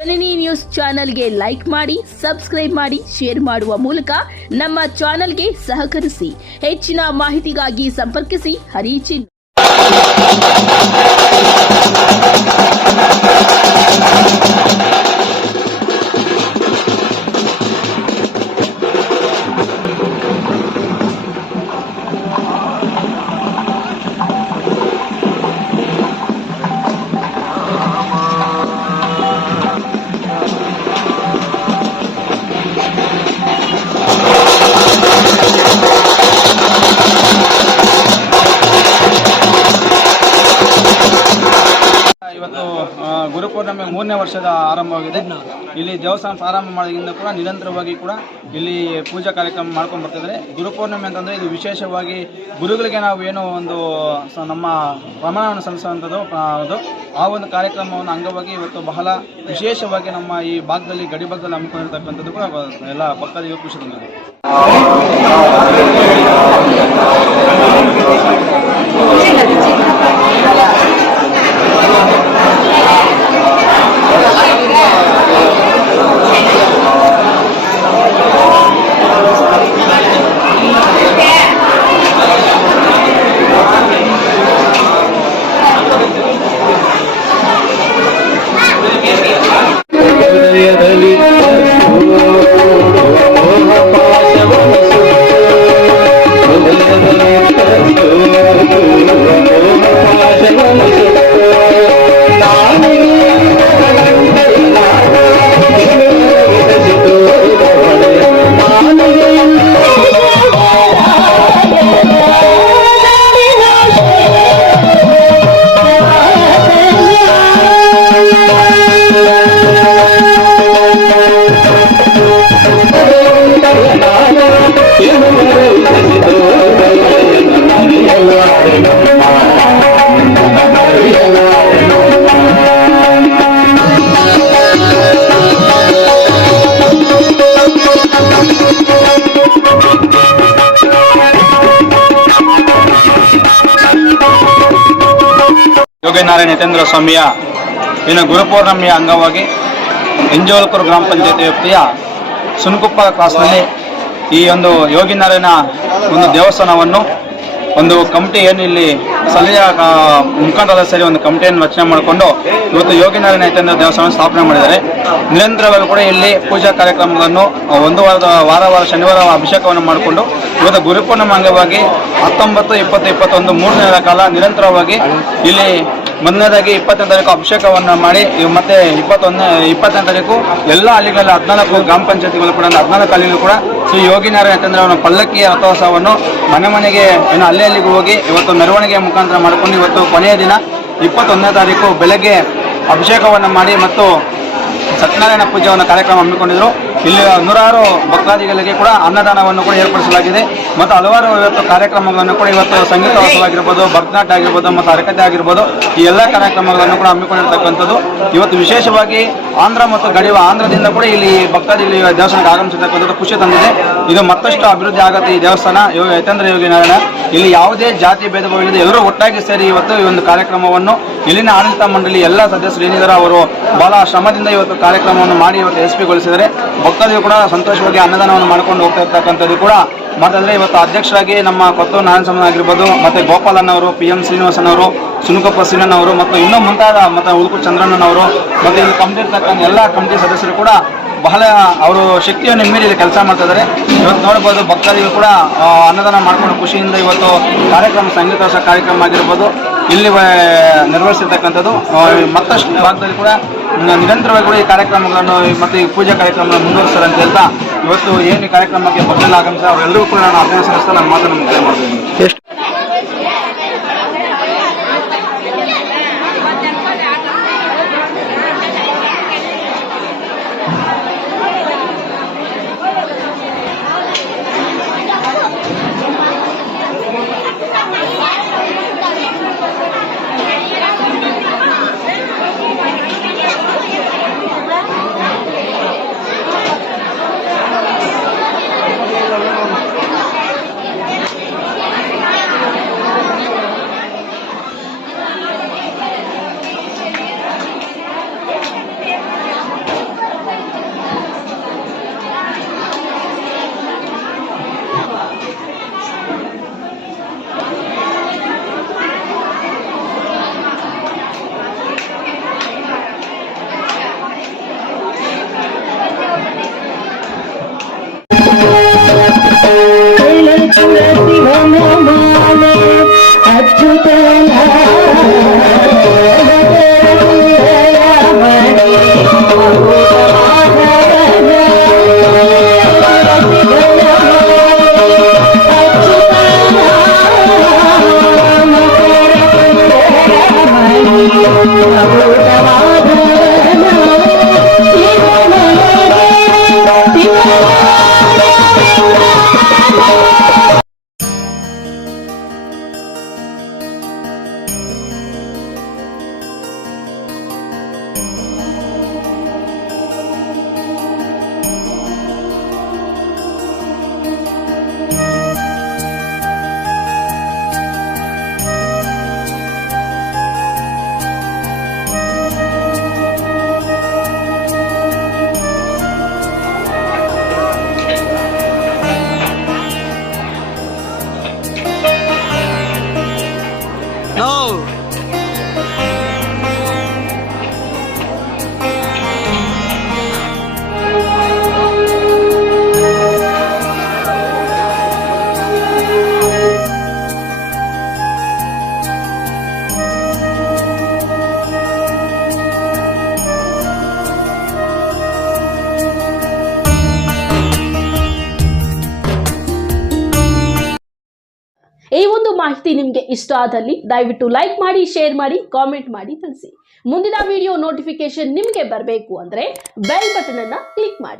ಜನನಿ news ಚಾನೆಲ್ಗೆ like ಮಾಡಿ, subscribe ಮಾಡಿ, ಶೇರ್ ಮಾಡುವ ಮೂಲಕ ನಮ್ಮ ಚಾನೆಲ್ಗೆ ಸಹಕರಿಸಿ. ಹೆಚ್ಚಿನ ಮಾಹಿತಿಗಾಗಿ ಸಂಪರ್ಕಿಸಿ ಹರಿಚಿನ್. ಇವತ್ತು ಗುರುಪೂರ್ಣಿಮೆ 3ನೇ ವರ್ಷದ ಆರಂಭವಾಗಿದೆ. ಇಲ್ಲಿ ದೇವಸ್ಥಾನ ಪ್ರಾರಂಭ ಮಾಡೋದ್ರಿಂದ ಕೂಡ ನಿರಂತರವಾಗಿ ಕೂಡ ಇಲ್ಲಿ ಪೂಜಾ ಕಾರ್ಯಕ್ರಮ ಮಾಡ್ಕೊಂಡು ಬರ್ತಿದ್ದಾರೆ. ಗುರುಪೂರ್ಣಿಮೆ ಅಂತಂದರೆ ಇದು ವಿಶೇಷವಾಗಿ ಗುರುಗಳಿಗೆ ನಾವು ಏನೋ ಒಂದು ನಮ್ಮ ಪ್ರಮಾಣವನ್ನು ಸಲ್ಲಿಸುವಂಥದ್ದು ಆ ಒಂದು ಕಾರ್ಯಕ್ರಮವನ್ನು ಅಂಗವಾಗಿ ಇವತ್ತು ಬಹಳ ವಿಶೇಷವಾಗಿ ನಮ್ಮ ಈ ಭಾಗದಲ್ಲಿ ಗಡಿ ಭಾಗದಲ್ಲಿ ಹಮ್ಮಿಕೊಂಡಿರ್ತಕ್ಕಂಥದ್ದು ಕೂಡ ಎಲ್ಲ ಭಕ್ತಾದಿಗಳು ಖುಷಿ ತಂದಿದೆ. ಯೋಗಿನಾರಾಯಣ ಯತೀಂದ್ರ ಸ್ವಾಮಿಯ ಇನ್ನು ಗುರುಪೂರ್ಣಿಮೆಯ ಅಂಗವಾಗಿ ಇಂಜೋಲ್ಕೂರು ಗ್ರಾಮ ಪಂಚಾಯತಿ ವ್ಯಾಪ್ತಿಯ ಸುನಕುಪ್ಪ ಕ್ರಾಸ್ನಲ್ಲಿ ಈ ಒಂದು ಯೋಗಿನಾರಾಯಣ ಒಂದು ದೇವಸ್ಥಾನವನ್ನು ಒಂದು ಕಮಿಟಿ ಏನು ಇಲ್ಲಿ ಸ್ಥಳೀಯ ಮುಖಂಡರ ಸೇರಿ ಒಂದು ಕಮಿಟಿಯನ್ನು ರಚನೆ ಮಾಡಿಕೊಂಡು ಇವತ್ತು ಯೋಗಿನಾರಾಯಣ ಯತೀಂದ್ರ ದೇವಸ್ಥಾನ ಸ್ಥಾಪನೆ ಮಾಡಿದ್ದಾರೆ. ನಿರಂತರವಾಗಿ ಕೂಡ ಇಲ್ಲಿ ಪೂಜಾ ಕಾರ್ಯಕ್ರಮಗಳನ್ನು ಒಂದು ವಾರ ಶನಿವಾರ ಅಭಿಷೇಕವನ್ನು ಮಾಡಿಕೊಂಡು ಇವತ್ತು ಗುರುಪೂರ್ಣಿಮೆ ಅಂಗವಾಗಿ 19, 20, 21 3 ದಿನಗಳ ಕಾಲ ನಿರಂತರವಾಗಿ ಇಲ್ಲಿ ಮೊದಲನೇದಾಗಿ 20ನೇ ತಾರೀಕು ಅಭಿಷೇಕವನ್ನು ಮಾಡಿ ಮತ್ತೆ 20ನೇ ತಾರೀಕು ಎಲ್ಲ ಹಳ್ಳಿಗಳಲ್ಲಿ 14 ಗ್ರಾಮ ಪಂಚಾಯತಿಗಳು ಕೂಡ 14 ಹಳ್ಳಿಗಳು ಕೂಡ ಶ್ರೀ ಯೋಗಿನಾರಾಯಣ ಯತೀಂದ್ರ ಪಲ್ಲಕ್ಕಿ ರಥೋತ್ಸವವನ್ನು ಮನೆಗೆ ಏನು ಅಲ್ಲಿಗೆ ಹೋಗಿ ಇವತ್ತು ಮೆರವಣಿಗೆ ಮುಖಾಂತರ ಮಾಡಿಕೊಂಡು ಇವತ್ತು ಕೊನೆಯ ದಿನ 21ನೇ ತಾರೀಕು ಬೆಳಗ್ಗೆ ಅಭಿಷೇಕವನ್ನು ಮಾಡಿ ಮತ್ತು ಸತ್ಯನಾರಾಯಣ ಪೂಜೆಯನ್ನು ಕಾರ್ಯಕ್ರಮ ಹಮ್ಮಿಕೊಂಡಿದ್ದರು. ಇಲ್ಲಿ 100 ಭಕ್ತಾದಿಗಳಿಗೆ ಕೂಡ ಅನ್ನದಾನವನ್ನು ಕೂಡ ಏರ್ಪಡಿಸಲಾಗಿದೆ ಮತ್ತು ಹಲವಾರು ಇವತ್ತು ಕಾರ್ಯಕ್ರಮಗಳನ್ನು ಕೂಡ ಇವತ್ತು ಸಂಗೀತೋತ್ಸವವಾಗಿರ್ಬೋದು, ಭರತನಾಟ್ಯ ಆಗಿರ್ಬೋದು ಮತ್ತು ಹರಕತೆ ಆಗಿರ್ಬೋದು ಈ ಎಲ್ಲ ಕಾರ್ಯಕ್ರಮಗಳನ್ನು ಕೂಡ ಹಮ್ಮಿಕೊಂಡಿರ್ತಕ್ಕಂಥದ್ದು. ಇವತ್ತು ವಿಶೇಷವಾಗಿ ಆಂಧ್ರ ಮತ್ತು ಆಂಧ್ರದಿಂದ ಕೂಡ ಇಲ್ಲಿ ಭಕ್ತಾದಿಗಳು ದೇವಸ್ಥಾನಕ್ಕೆ ಆಗಮಿಸಿರ್ತಕ್ಕಂಥದ್ದು ಖುಷಿ ತಂದಿದೆ. ಇದು ಮತ್ತಷ್ಟು ಅಭಿವೃದ್ಧಿ ಆಗುತ್ತೆ. ಈ ದೇವಸ್ಥಾನ ಯತೀಂದ್ರ ಯೋಗಿನಾರಾಯಣ ಇಲ್ಲಿ ಯಾವುದೇ ಜಾತಿ ಭೇದ ಭಾವ ಇಲ್ಲದೆ ಎಲ್ಲರೂ ಒಟ್ಟಾಗಿ ಸೇರಿ ಇವತ್ತು ಈ ಒಂದು ಕಾರ್ಯಕ್ರಮವನ್ನು ಇಲ್ಲಿನ ಆಡಳಿತ ಮಂಡಳಿ ಎಲ್ಲ ಸದಸ್ಯರು ಏನಿದ್ದಾರೆ ಅವರು ಬಹಳ ಶ್ರಮದಿಂದ ಇವತ್ತು ಕಾರ್ಯಕ್ರಮವನ್ನು ಮಾಡಿ ಇವತ್ತು ಯಶಸ್ವಿಗೊಳಿಸಿದ್ದಾರೆ. ಭಕ್ತಾದಿಗಳು ಕೂಡ ಸಂತೋಷವಾಗಿ ಅನ್ನದಾನವನ್ನು ಮಾಡ್ಕೊಂಡು ಹೋಗ್ತಾ ಇರ್ತಕ್ಕಂಥದ್ದು ಕೂಡ ಮಾತಾಡಿದ್ರೆ ಇವತ್ತು ಅಧ್ಯಕ್ಷರಾಗಿ ನಮ್ಮ ಕೊತ್ತೂರು ನಾರಾಯಣ ಆಗಿರ್ಬೋದು ಮತ್ತು ಗೋಪಾಲನವರು, PM ಶ್ರೀನಿವಾಸನವರು, ಸುನಕಪ್ಪ ಸಿನಣ್ಣವರು ಮತ್ತು ಇನ್ನೂ ಮುಂತಾದ ಮತ್ತು ಉಳುಕೂರು ಚಂದ್ರಣ್ಣನವರು ಮತ್ತು ಇಲ್ಲಿ ಕಮಿಟಿ ಇರ್ತಕ್ಕಂಥ ಎಲ್ಲ ಕಮಿಟಿ ಸದಸ್ಯರು ಕೂಡ ಬಹಳ ಅವರು ಶಕ್ತಿಯನ್ನು ಮೀರಿ ಇಲ್ಲಿ ಕೆಲಸ ಮಾಡ್ತಾ ಇದ್ದಾರೆ. ಇವತ್ತು ನೋಡ್ಬೋದು ಭಕ್ತಾದಿಗಳು ಕೂಡ ಅನ್ನದಾನ ಮಾಡಿಕೊಂಡು ಖುಷಿಯಿಂದ ಇವತ್ತು ಕಾರ್ಯಕ್ರಮ ಸಂಗೀತೋತ್ಸವ ಕಾರ್ಯಕ್ರಮ ಆಗಿರ್ಬೋದು ಇಲ್ಲಿ ನಿರ್ವಹಿಸಿರ್ತಕ್ಕಂಥದ್ದು. ಮತ್ತಷ್ಟು ಭಾಗದಲ್ಲಿ ಕೂಡ ನಿರಂತರವಾಗಿ ಕೂಡ ಈ ಕಾರ್ಯಕ್ರಮಗಳನ್ನು ಮತ್ತು ಈ ಪೂಜಾ ಕಾರ್ಯಕ್ರಮಗಳನ್ನು ಮುಂದುವರಿಸ್ತಾರೆ ಅಂತ ಹೇಳ್ತಾ ಇವತ್ತು ಏನು ಈ ಕಾರ್ಯಕ್ರಮಕ್ಕೆ ಭಕ್ತರೆಲ್ಲ ಆಗಮಿಸ ಅವರೆಲ್ಲರೂ ಕೂಡ ನಾನು ಅಭಿನಯಿಸ್ತಾ ನನ್ನ ಮಾತನ್ನು ಮುಕ್ತಾಯ ಮಾಡ್ತೀನಿ. ಮಾಹಿತಿ ನಿಮಗೆ ಇಷ್ಟ ಆದಲ್ಲಿ ದಯವಿಟ್ಟು ಲೈಕ್ ಮಾಡಿ, ಶೇರ್ ಮಾಡಿ, ಕಾಮೆಂಟ್ ಮಾಡಿ ತಿಳಿಸಿ. ಮುಂದಿನ ವಿಡಿಯೋ ನೋಟಿಫಿಕೇಶನ್ ನಿಮಗೆ ಬರಬೇಕು ಅಂದ್ರೆ ಬೆಲ್ ಬಟನ್ ಅನ್ನ ಕ್ಲಿಕ್ ಮಾಡಿ.